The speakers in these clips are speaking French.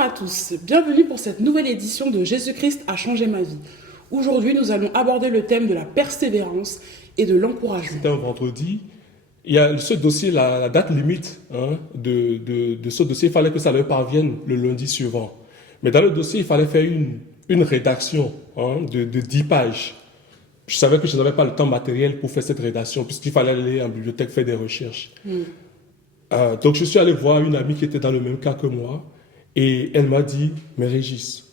Bonjour à tous, bienvenue pour cette nouvelle édition de Jésus-Christ a changé ma vie. Aujourd'hui, nous allons aborder le thème de la persévérance et de l'encouragement. C'était un vendredi. Il y a ce dossier, la date limite de ce dossier, il fallait que ça leur parvienne le lundi suivant. Mais dans le dossier, il fallait faire une rédaction de 10 pages. Je savais que je n'avais pas le temps matériel pour faire cette rédaction, puisqu'il fallait aller en bibliothèque faire des recherches. Donc je suis allé voir une amie qui était dans le même cas que moi, et elle m'a dit, mais Régis,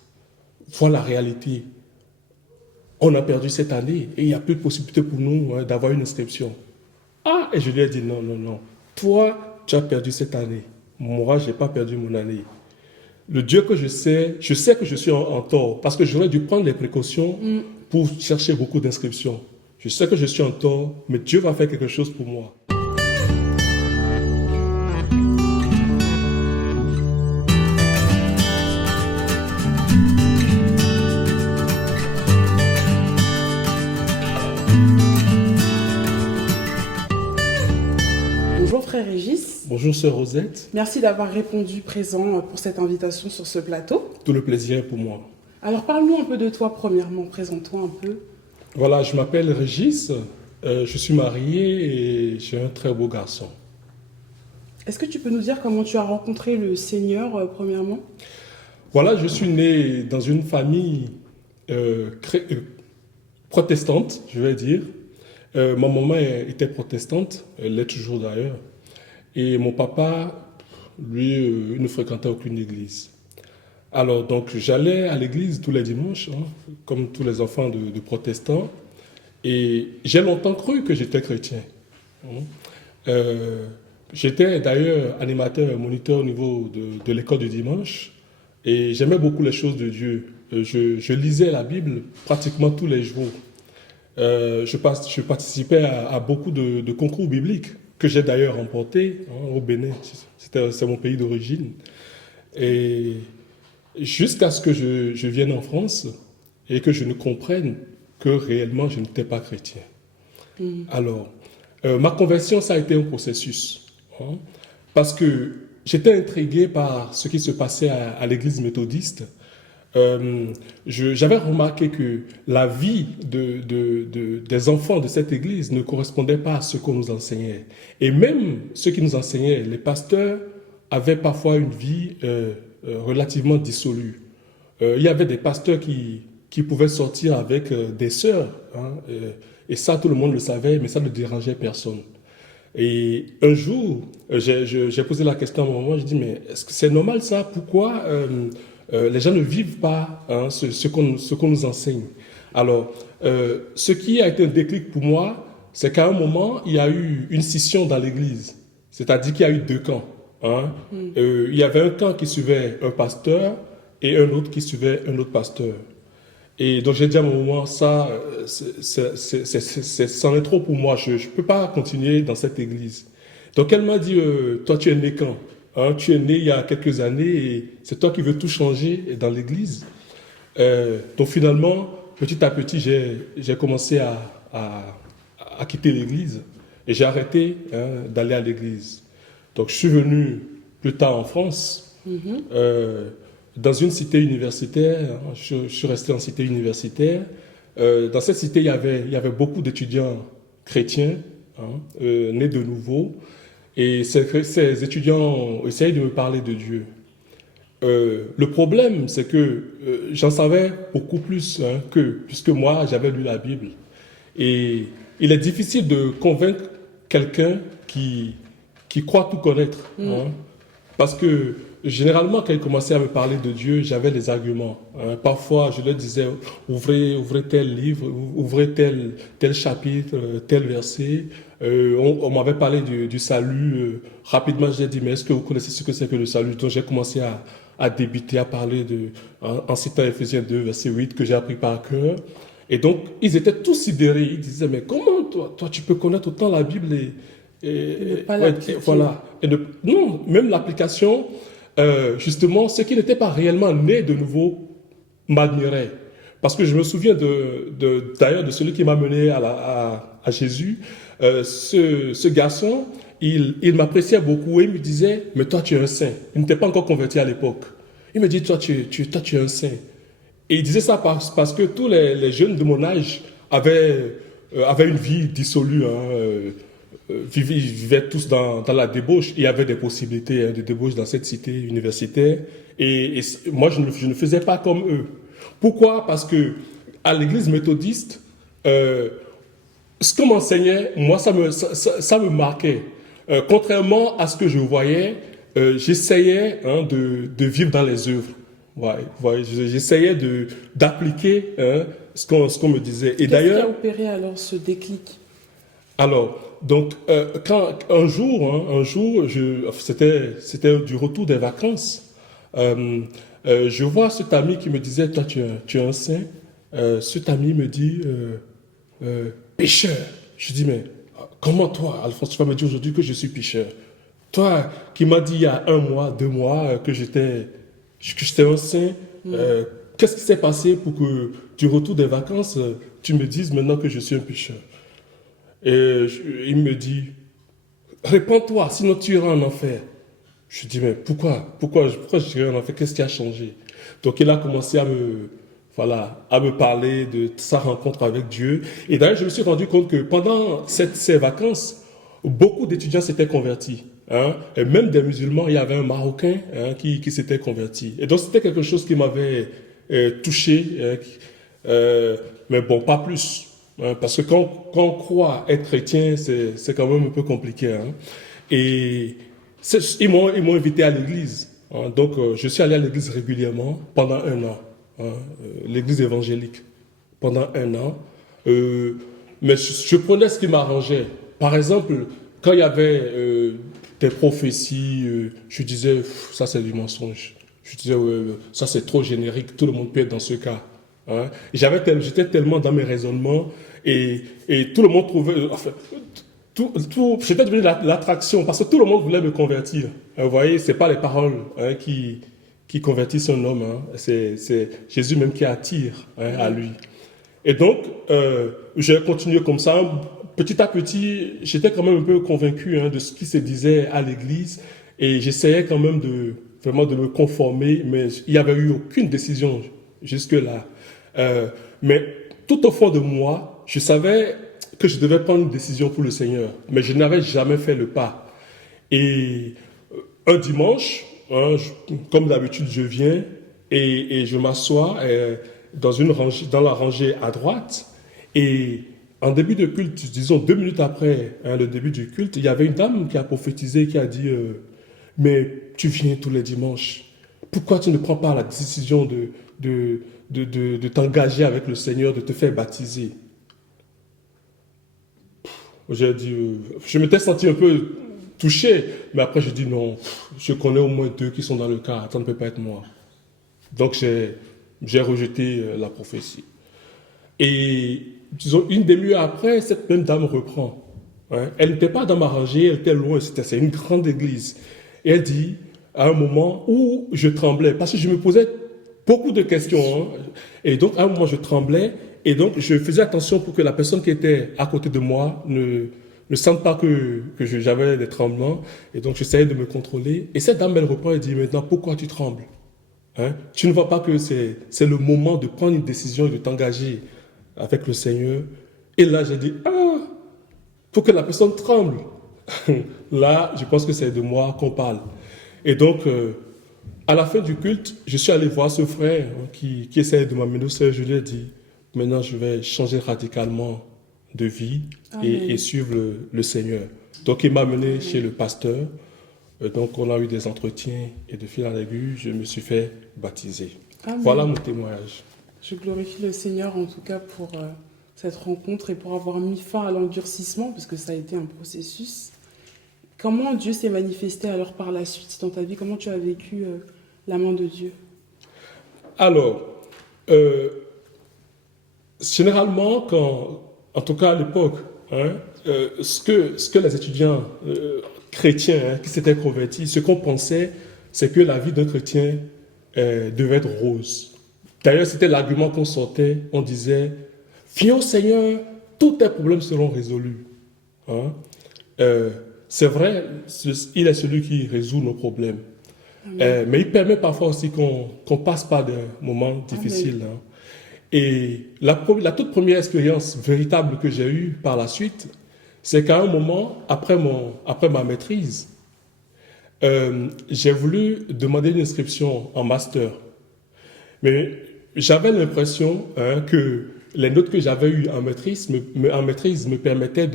voilà la réalité. On a perdu cette année et il n'y a plus de possibilité pour nous d'avoir une inscription. Ah, et je lui ai dit non, non, non. Toi, tu as perdu cette année. Moi, je n'ai pas perdu mon année. Le Dieu que je sais que je suis en tort parce que j'aurais dû prendre les précautions pour chercher beaucoup d'inscriptions. Je sais que je suis en tort, mais Dieu va faire quelque chose pour moi. Bonjour frère Régis. Bonjour sœur Rosette. Merci d'avoir répondu présent pour cette invitation sur ce plateau. Tout le plaisir est pour moi. Alors parle-nous un peu de toi premièrement, présente-toi un peu. Voilà, je m'appelle Régis, je suis marié et j'ai un très beau garçon. Est-ce que tu peux nous dire comment tu as rencontré le Seigneur premièrement? Voilà, je suis né dans une famille protestante, je vais dire. Ma maman était protestante, elle l'est toujours d'ailleurs. Et mon papa, lui, il ne fréquentait aucune église. Alors, donc, j'allais à l'église tous les dimanches, comme tous les enfants de protestants. Et j'ai longtemps cru que j'étais chrétien. J'étais d'ailleurs animateur et moniteur au niveau de l'école du dimanche. Et j'aimais beaucoup les choses de Dieu. Je lisais la Bible pratiquement tous les jours. Je participais à beaucoup de concours bibliques que j'ai d'ailleurs remportés au Bénin. C'est mon pays d'origine. Et jusqu'à ce que je vienne en France et que je ne comprenne que réellement je n'étais pas chrétien. Alors, ma conversion, ça a été un processus. Parce que j'étais intrigué par ce qui se passait à l'église méthodiste. J'avais remarqué que la vie des enfants de cette église ne correspondait pas à ce qu'on nous enseignait. Et même ceux qui nous enseignaient, les pasteurs, avaient parfois une vie relativement dissolue. Il y avait des pasteurs qui pouvaient sortir avec des sœurs, et ça tout le monde le savait, mais ça ne dérangeait personne. Et un jour, j'ai posé la question à mon maman, je dis mais est-ce que c'est normal ça? Pourquoi les gens ne vivent pas ce qu'on nous enseigne? Alors, ce qui a été un déclic pour moi, c'est qu'à un moment, il y a eu une scission dans l'église. C'est-à-dire qu'il y a eu deux camps. Il y avait un camp qui suivait un pasteur et un autre qui suivait un autre pasteur. Et donc j'ai dit à mon maman, ça, c'en est trop pour moi, je ne peux pas continuer dans cette église. Donc elle m'a dit, toi tu es né quand? Tu es né il y a quelques années et c'est toi qui veux tout changer dans l'église. Donc finalement, petit à petit, j'ai commencé à quitter l'église et j'ai arrêté d'aller à l'église. Donc je suis venu plus tard en France, dans une cité universitaire. Je suis resté en cité universitaire. Dans cette cité, il y avait beaucoup d'étudiants chrétiens, nés de nouveau. Et ces étudiants essayaient de me parler de Dieu. Le problème, c'est que j'en savais beaucoup plus puisque moi, j'avais lu la Bible. Et il est difficile de convaincre quelqu'un qui croit tout connaître. Parce que généralement, quand ils commençaient à me parler de Dieu, j'avais des arguments. Parfois, je leur disais, ouvrez tel livre, ouvrez tel chapitre, tel verset. On m'avait parlé du salut. Rapidement, j'ai dit, mais est-ce que vous connaissez ce que c'est que le salut? Donc, j'ai commencé à débiter, à parler en citant Ephésiens 2, verset 8, que j'ai appris par cœur. Et donc, ils étaient tous sidérés. Ils disaient, mais comment toi tu peux connaître autant la Bible et pas l'appliquer. Voilà. Non, même l'application, justement, ceux qui n'étaient pas réellement nés de nouveau m'admiraient. Parce que je me souviens d'ailleurs de celui qui m'a mené à Jésus. Ce garçon, il m'appréciait beaucoup et il me disait, mais toi tu es un saint. Il n'était pas encore converti à l'époque. Il me dit, toi, tu es un saint. Et il disait ça parce que tous les jeunes de mon âge avaient une vie dissolue. Hein, ils vivaient tous dans la débauche. Il y avait des possibilités de débauche dans cette cité universitaire. Et moi, je ne faisais pas comme eux. Pourquoi? Parce que à l'église méthodiste, ce qu'on m'enseignait, moi, ça me marquait. Contrairement à ce que je voyais, j'essayais de vivre dans les œuvres. Ouais, j'essayais d'appliquer ce qu'on me disait. Et Qu'est-ce qui d'ailleurs, a opéré alors ce déclic? alors, donc, quand un jour, c'était du retour des vacances. Je vois cet ami qui me disait, toi, tu es un saint. Cet ami me dit, pécheur. Je dis, mais comment toi, Alphonse, tu vas me dire aujourd'hui que je suis pécheur? Toi, qui m'as dit il y a 1 mois, 2 mois, que j'étais un saint, qu'est-ce qui s'est passé pour que du retour des vacances, tu me dises maintenant que je suis un pécheur? Et il me dit, réponds-toi, sinon tu iras en enfer. Je dis, mais pourquoi je irai en enfer? Qu'est-ce qui a changé? Donc il a commencé à me parler de sa rencontre avec Dieu. Et d'ailleurs, je me suis rendu compte que pendant ces vacances, beaucoup d'étudiants s'étaient convertis. Hein, et même des musulmans, il y avait un Marocain qui s'était converti. Et donc c'était quelque chose qui m'avait touché, mais bon, pas plus. Hein, parce que quand on croit être chrétien, c'est quand même un peu compliqué. Hein. Et ils m'ont invité à l'église. Hein, donc je suis allé à l'église régulièrement pendant 1 an. Hein, l'église évangélique pendant 1 an. Mais je prenais ce qui m'arrangeait. Par exemple, quand il y avait des prophéties, je disais, ça c'est du mensonge. Je disais, ouais, ça c'est trop générique, tout le monde peut être dans ce cas. Hein. J'étais tellement dans mes raisonnements et tout le monde trouvait, enfin, j'étais devenu l'attraction parce que tout le monde voulait me convertir. Hein, vous voyez, c'est pas les paroles qui convertissent un homme, hein. C'est Jésus même qui attire à lui. Et donc, j'ai continué comme ça. Petit à petit, j'étais quand même un peu convaincu de ce qui se disait à l'église et j'essayais quand même vraiment de me conformer, mais il n'y avait eu aucune décision jusque-là. Mais tout au fond de moi, je savais que je devais prendre une décision pour le Seigneur, mais je n'avais jamais fait le pas. Et un dimanche, comme d'habitude, je viens et je m'assois dans la rangée à droite. Et en début de culte, disons 2 minutes après le début du culte, il y avait une dame qui a prophétisé, qui a dit mais tu viens tous les dimanches. Pourquoi tu ne prends pas la décision de t'engager avec le Seigneur, de te faire baptiser? J'ai dit, je m'étais senti un peu touché, mais après je dis non, je connais au moins 2 qui sont dans le cas, ça ne peut pas être moi. Donc j'ai rejeté la prophétie. Et disons, une demi-heure après, cette même dame reprend. Hein. Elle n'était pas dans ma rangée, elle était loin, c'est une grande église. Et elle dit, à un moment où je tremblais, parce que je me posais beaucoup de questions. Hein. Et donc, à un moment, je tremblais. Et donc, je faisais attention pour que la personne qui était à côté de moi ne sente pas que j'avais des tremblements. Et donc, j'essayais de me contrôler. Et cette dame, elle reprend et dit, maintenant, pourquoi tu trembles? Hein? Tu ne vois pas que c'est le moment de prendre une décision et de t'engager avec le Seigneur. Et là, j'ai dit, pour que la personne tremble. Là, je pense que c'est de moi qu'on parle. Et donc, à la fin du culte, je suis allé voir ce frère qui essayait de m'amener au Seigneur. Je lui ai dit, maintenant, je vais changer radicalement de vie et suivre le Seigneur. Donc, il m'a amené chez le pasteur. Donc, on a eu des entretiens et de fil en aiguille, je me suis fait baptiser. Amen. Voilà mon témoignage. Je glorifie le Seigneur en tout cas pour cette rencontre et pour avoir mis fin à l'endurcissement, parce que ça a été un processus. Comment Dieu s'est manifesté alors par la suite dans ta vie? Comment tu as vécu la main de Dieu? Alors, généralement, en tout cas à l'époque, ce que les étudiants chrétiens qui s'étaient convertis, ce qu'on pensait, c'est que la vie d'un chrétien devait être rose. D'ailleurs, c'était l'argument qu'on sortait. On disait, viens au Seigneur, tous tes problèmes seront résolus. Hein? C'est vrai, il est celui qui résout nos problèmes. Mais il permet parfois aussi qu'on passe par des moments difficiles. Hein. Et la toute première expérience véritable que j'ai eue par la suite, c'est qu'à un moment, après ma maîtrise, j'ai voulu demander une inscription en master. Mais j'avais l'impression que les notes que j'avais eues en maîtrise me permettaient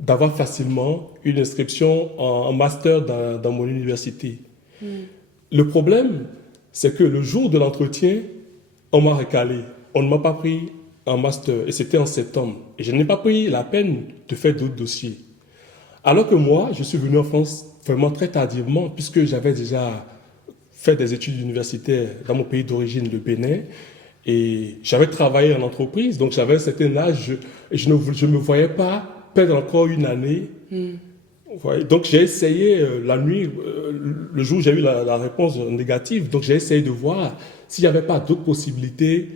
d'avoir facilement une inscription en master dans mon université. Le problème, c'est que le jour de l'entretien, on m'a recalé. On ne m'a pas pris en master et c'était en septembre. Et je n'ai pas pris la peine de faire d'autres dossiers. Alors que moi, je suis venu en France vraiment très tardivement puisque j'avais déjà fait des études universitaires dans mon pays d'origine, le Bénin. Et j'avais travaillé en entreprise, donc j'avais un certain âge et je ne me voyais pas perdre encore une année. Ouais, donc j'ai essayé la nuit, le jour où j'ai eu la réponse négative, donc j'ai essayé de voir s'il n'y avait pas d'autres possibilités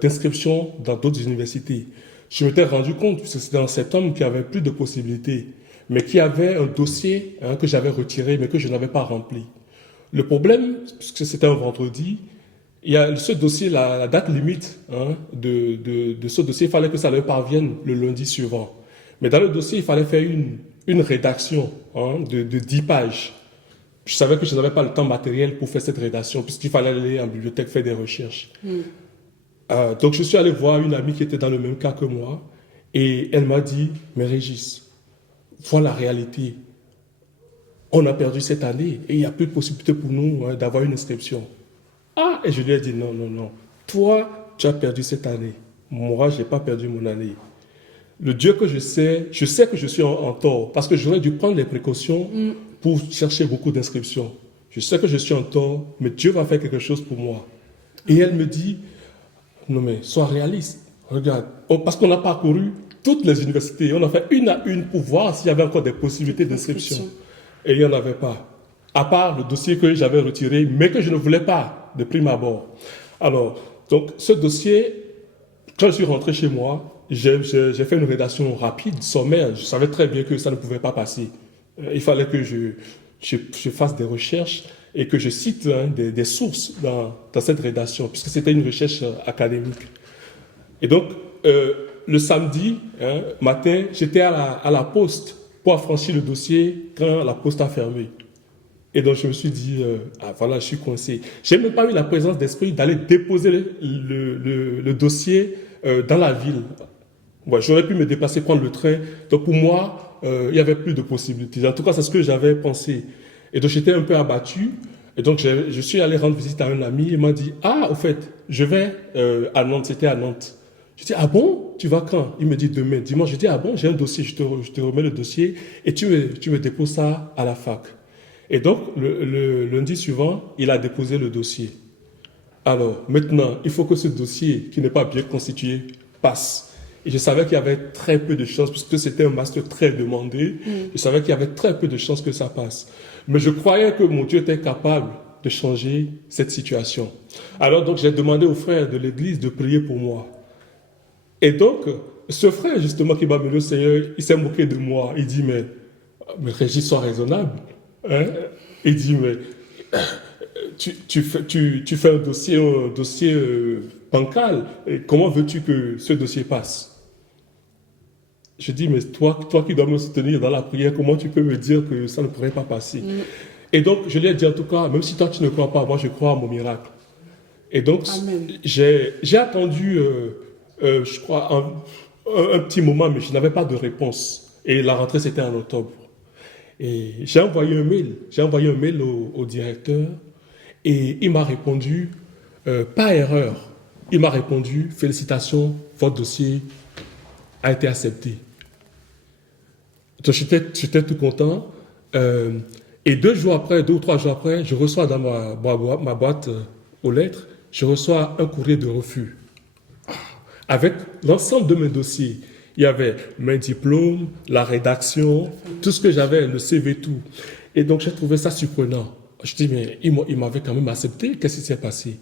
d'inscription dans d'autres universités. Je m'étais rendu compte, puisque c'était en septembre, qu'il n'y avait plus de possibilités, mais qu'il y avait un dossier que j'avais retiré, mais que je n'avais pas rempli. Le problème, puisque c'était un vendredi, il y a ce dossier, la date limite de ce dossier, il fallait que ça leur parvienne le lundi suivant. Mais dans le dossier, il fallait faire une rédaction de 10 pages. Je savais que je n'avais pas le temps matériel pour faire cette rédaction, puisqu'il fallait aller en bibliothèque faire des recherches. Donc je suis allé voir une amie qui était dans le même cas que moi, et elle m'a dit, mais Régis, voilà la réalité. On a perdu cette année, et il n'y a plus de possibilité pour nous d'avoir une inscription. Ah, et je lui ai dit, non, non, non. Toi, tu as perdu cette année. Moi, je n'ai pas perdu mon année. Le Dieu que je sais que je suis en tort, parce que j'aurais dû prendre les précautions pour chercher beaucoup d'inscriptions. Je sais que je suis en tort, mais Dieu va faire quelque chose pour moi. Et elle me dit, non mais sois réaliste, regarde, parce qu'on a parcouru toutes les universités, on a fait une à une pour voir s'il y avait encore des possibilités d'inscription. Et il n'y en avait pas. À part le dossier que j'avais retiré, mais que je ne voulais pas de prime abord. Alors, donc ce dossier, quand je suis rentré chez moi, j'ai fait une rédaction rapide, sommaire. Je savais très bien que ça ne pouvait pas passer. Il fallait que je fasse des recherches et que je cite des sources dans cette rédaction, puisque c'était une recherche académique. Et donc, le samedi matin, j'étais à la poste pour affranchir le dossier quand la poste a fermé. Et donc, je me suis dit, voilà, je suis coincé. Je n'ai même pas eu la présence d'esprit d'aller déposer le dossier dans la ville. Ouais, j'aurais pu me déplacer, prendre le train. Donc, pour moi, il n'y avait plus de possibilités. En tout cas, c'est ce que j'avais pensé. Et donc, j'étais un peu abattu. Et donc, je suis allé rendre visite à un ami. Il m'a dit, au fait, je vais à Nantes. C'était à Nantes. Je dis, ah bon, tu vas quand? Il me dit demain. Dimanche, je dis, ah bon, j'ai un dossier, je te remets le dossier et tu me déposes ça à la fac. Et donc, le lundi suivant, il a déposé le dossier. Alors, maintenant, il faut que ce dossier, qui n'est pas bien constitué, passe. Et je savais qu'il y avait très peu de chances, puisque c'était un master très demandé, je savais qu'il y avait très peu de chances que ça passe. Mais je croyais que mon Dieu était capable de changer cette situation. Alors, donc, j'ai demandé aux frères de l'église de prier pour moi. Et donc, ce frère, justement, qui m'a mené au Seigneur, il s'est moqué de moi. Il dit, mais Régis, sois raisonnable. Il dit, mais tu fais un dossier bancal. Et comment veux-tu que ce dossier passe? Je dis, mais toi qui dois me soutenir dans la prière, comment tu peux me dire que ça ne pourrait pas passer? Et donc, je lui ai dit, en tout cas, même si toi tu ne crois pas, moi je crois à mon miracle. Et donc, j'ai attendu, je crois, un petit moment, mais je n'avais pas de réponse. Et la rentrée, c'était en octobre. Et j'ai envoyé un mail au directeur et il m'a répondu, pas erreur, il m'a répondu, félicitations, votre dossier a été accepté. Donc j'étais tout content. Et 2 ou 3 jours après, je reçois dans ma boîte aux lettres, je reçois un courrier de refus avec l'ensemble de mes dossiers. Il y avait mes diplômes, la rédaction, tout ce que j'avais, le CV, tout. Et donc, j'ai trouvé ça surprenant. Je dis, mais il m'avait quand même accepté. Qu'est-ce qui s'est passé?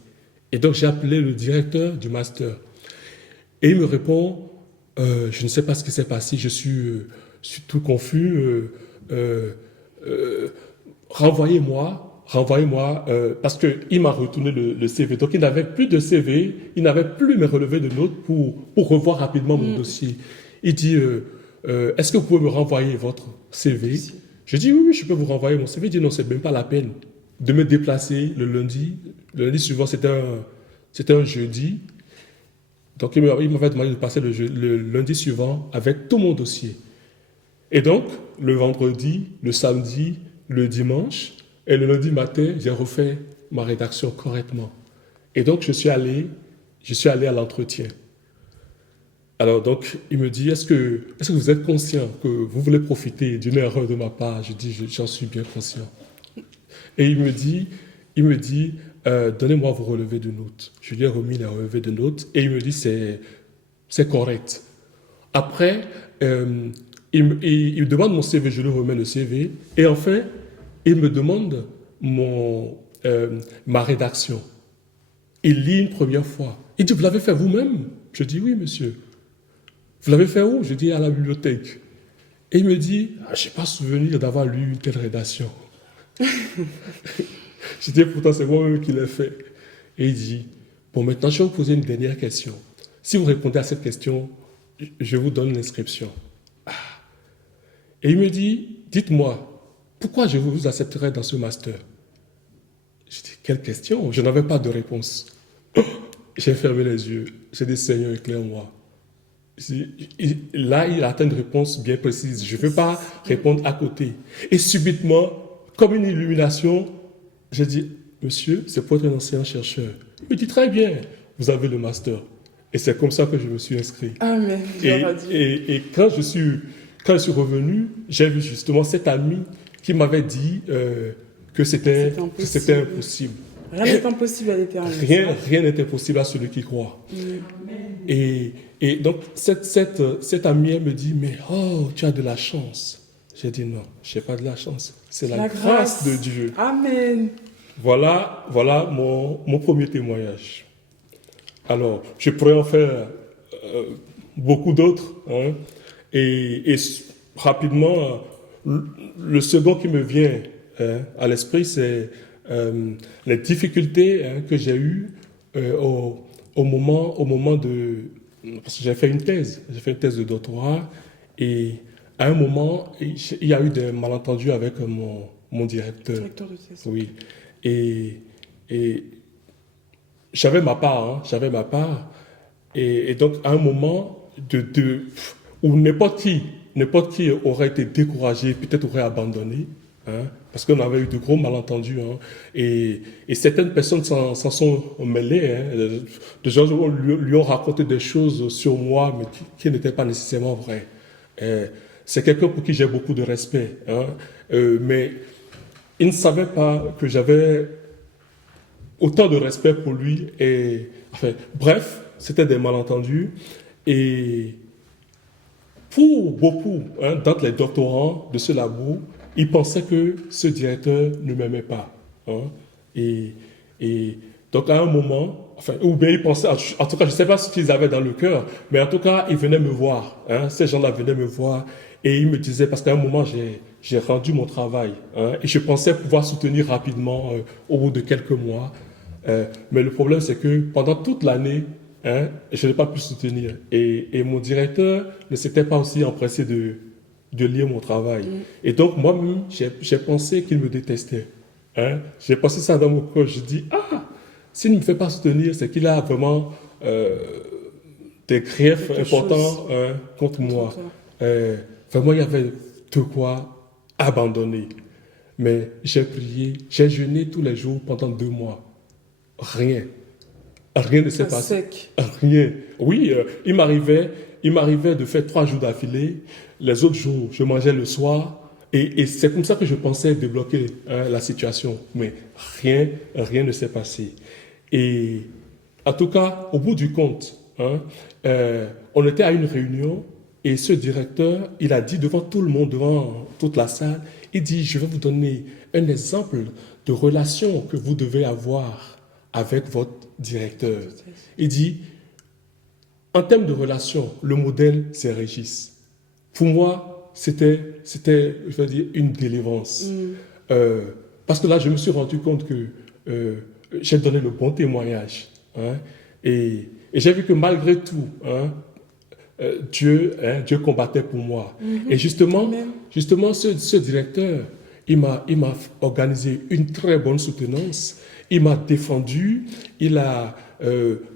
Et donc, j'ai appelé le directeur du master. Et il me répond, je ne sais pas ce qui s'est passé. Je suis tout confus. Renvoyez-moi renvoyez-moi, parce qu'il m'a retourné le CV. Donc, il n'avait plus de CV, il n'avait plus mes relevés de notes pour revoir rapidement mon dossier. Il dit, est-ce que vous pouvez me renvoyer votre CV? Si. Je dis, oui, je peux vous renvoyer mon CV. Il dit, non, c'est même pas la peine de me déplacer le lundi. Le lundi suivant, c'était un jeudi. Donc, il m'avait demandé de passer le lundi suivant avec tout mon dossier. Et donc, le vendredi, le samedi, le dimanche, et le lundi matin, j'ai refait ma rédaction correctement. Et donc, je suis allé à l'entretien. Alors, donc, il me dit, est-ce que vous êtes conscient que vous voulez profiter d'une erreur de ma part? Je dis, j'en suis bien conscient. Et il me dit, donnez-moi vos relevés de notes. Je lui ai remis les relevés de notes et il me dit, c'est correct. Après, il me demande mon CV, je lui remets le CV. Et enfin, il me demande ma rédaction. Il lit une première fois. Il dit, vous l'avez fait vous-même? Je dis, oui, monsieur. Vous l'avez fait où? Je dis, à la bibliothèque. Et il me dit, je n'ai pas souvenir d'avoir lu une telle rédaction. Je dis, pourtant, c'est moi-même qui l'ai fait. Et il dit, bon, maintenant, je vais vous poser une dernière question. Si vous répondez à cette question, je vous donne l'inscription. Et il me dit, dites-moi, pourquoi je vous accepterai dans ce master? Je dis, quelle question? Je n'avais pas de réponse. J'ai fermé les yeux. J'ai dit, Seigneur, éclaire-moi. Là, il attend une réponse bien précise. Je ne veux pas répondre à côté. Et subitement, comme une illumination, j'ai dit, monsieur, c'est pour être un enseignant-chercheur. Il me dit, très bien, vous avez le master. Et c'est comme ça que je me suis inscrit. Amen. Et quand je suis revenu, j'ai vu justement cet ami qui m'avait dit que c'était impossible. Rien n'est impossible à l'éternel. Rien n'est impossible à celui qui croit. Et donc, cette amie, elle me dit, mais oh, tu as de la chance. J'ai dit, non, je n'ai pas de la chance. C'est la grâce de Dieu. Amen. Voilà mon premier témoignage. Alors, je pourrais en faire beaucoup d'autres. Hein, et rapidement, le second qui me vient à l'esprit, c'est les difficultés que j'ai eues au moment de... Parce que j'ai fait une thèse de doctorat, et à un moment, il y a eu des malentendus avec mon directeur. Directeur de thèse. Oui. Et j'avais ma part, et donc à un moment où n'importe qui aurait été découragé, peut-être aurait abandonné, hein, parce qu'on avait eu de gros malentendus, hein, et certaines personnes s'en sont mêlées, hein, des gens lui ont raconté des choses sur moi, mais qui n'étaient pas nécessairement vraies. C'est quelqu'un pour qui j'ai beaucoup de respect, hein, mais il ne savait pas que j'avais autant de respect pour lui. Et, enfin, bref, c'était des malentendus. Et pour beaucoup, hein, d'entre les doctorants de ce labo, ils pensaient que ce directeur ne m'aimait pas. Hein, et donc à un moment, enfin, ou bien ils pensaient, en tout cas, je ne sais pas ce qu'ils avaient dans le cœur, mais en tout cas, ils venaient me voir. Hein, ces gens-là venaient me voir et ils me disaient, parce qu'à un moment, j'ai rendu mon travail, hein, et je pensais pouvoir soutenir rapidement au bout de quelques mois. Mais le problème, c'est que pendant toute l'année, hein, je n'ai pas pu soutenir. Et mon directeur ne s'était pas aussi empressé de lire mon travail. Et donc, moi-même, j'ai pensé qu'il me détestait. Hein. J'ai pensé ça dans mon cœur. Je dis, s'il ne me fait pas soutenir, c'est qu'il a vraiment des griefs importants contre moi. Vraiment, il y avait de quoi abandonner. Mais j'ai prié, j'ai jeûné tous les jours pendant 2 mois. Rien ne s'est passé. Sec. Rien. Oui, il m'arrivait de faire 3 jours d'affilée. Les autres jours, je mangeais le soir. Et c'est comme ça que je pensais débloquer la situation. Mais rien ne s'est passé. Et en tout cas, au bout du compte, hein, on était à une réunion et ce directeur, il a dit devant tout le monde, devant toute la salle, il dit, je vais vous donner un exemple de relation que vous devez avoir avec votre directeur. Il dit, en termes de relation, le modèle, c'est Régis. Pour moi, c'était, je vais dire, une délivrance. Parce que là, je me suis rendu compte que j'ai donné le bon témoignage. Hein, et j'ai vu que malgré tout, hein, Dieu combattait pour moi. Et justement, Amen. ce directeur, il m'a organisé une très bonne soutenance. Il m'a défendu.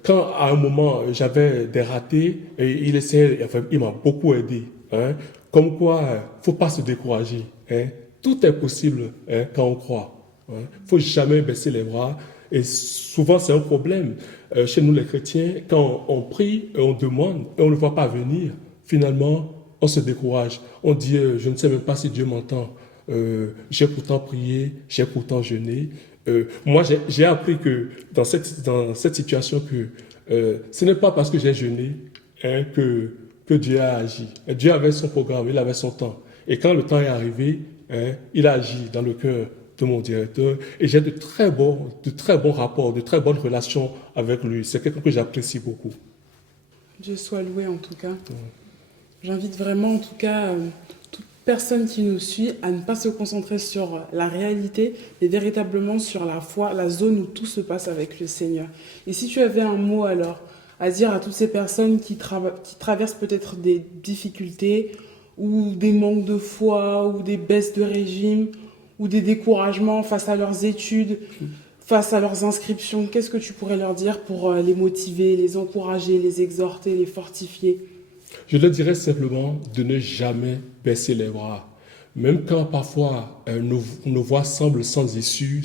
Quand à un moment j'avais des ratés, il m'a beaucoup aidé. Hein. Comme quoi, faut pas se décourager. Hein. Tout est possible, hein, quand on croit. Il ne faut jamais baisser les bras. Et souvent, c'est un problème. Chez nous, les chrétiens, quand on prie et on demande et on ne le voit pas venir, finalement, on se décourage. On dit, je ne sais même pas si Dieu m'entend. J'ai pourtant prié, j'ai pourtant jeûné. Moi, j'ai appris que dans cette situation, que ce n'est pas parce que j'ai jeûné, hein, que Dieu a agi. Dieu avait son programme, il avait son temps. Et quand le temps est arrivé, hein, il a agi dans le cœur de mon directeur. Et j'ai de très bons rapports, de très bonnes relations avec lui. C'est quelqu'un que j'apprécie beaucoup. Dieu soit loué en tout cas. J'invite vraiment en tout cas toute personne qui nous suit à ne pas se concentrer sur la réalité, mais véritablement sur la foi, la zone où tout se passe avec le Seigneur. Et si tu avais un mot alors à dire à toutes ces personnes qui traversent peut-être des difficultés ou des manques de foi ou des baisses de régime ou des découragements face à leurs études, face à leurs inscriptions, qu'est-ce que tu pourrais leur dire pour les motiver, les encourager, les exhorter, les fortifier? Je leur dirais simplement de ne jamais baisser les bras. Même quand parfois nos voies semblent sans issue,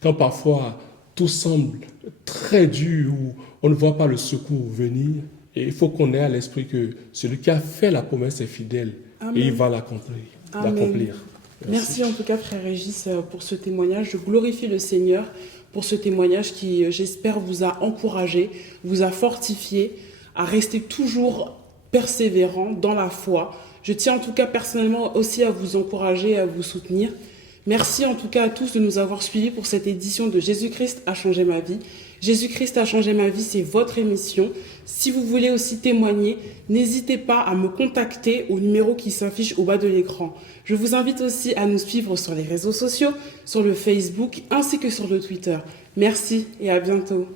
quand parfois tout semble très dur ou on ne voit pas le secours venir, et il faut qu'on ait à l'esprit que celui qui a fait la promesse est fidèle. Amen. Et il va l'accomplir. Amen. Merci en tout cas, frère Régis, pour ce témoignage. Je glorifie le Seigneur pour ce témoignage qui, j'espère, vous a encouragé, vous a fortifié à rester toujours persévérant dans la foi. Je tiens en tout cas personnellement aussi à vous encourager, à vous soutenir. Merci en tout cas à tous de nous avoir suivis pour cette édition de Jésus-Christ a changé ma vie. Jésus-Christ a changé ma vie, c'est votre émission. Si vous voulez aussi témoigner, n'hésitez pas à me contacter au numéro qui s'affiche au bas de l'écran. Je vous invite aussi à nous suivre sur les réseaux sociaux, sur le Facebook ainsi que sur le Twitter. Merci et à bientôt.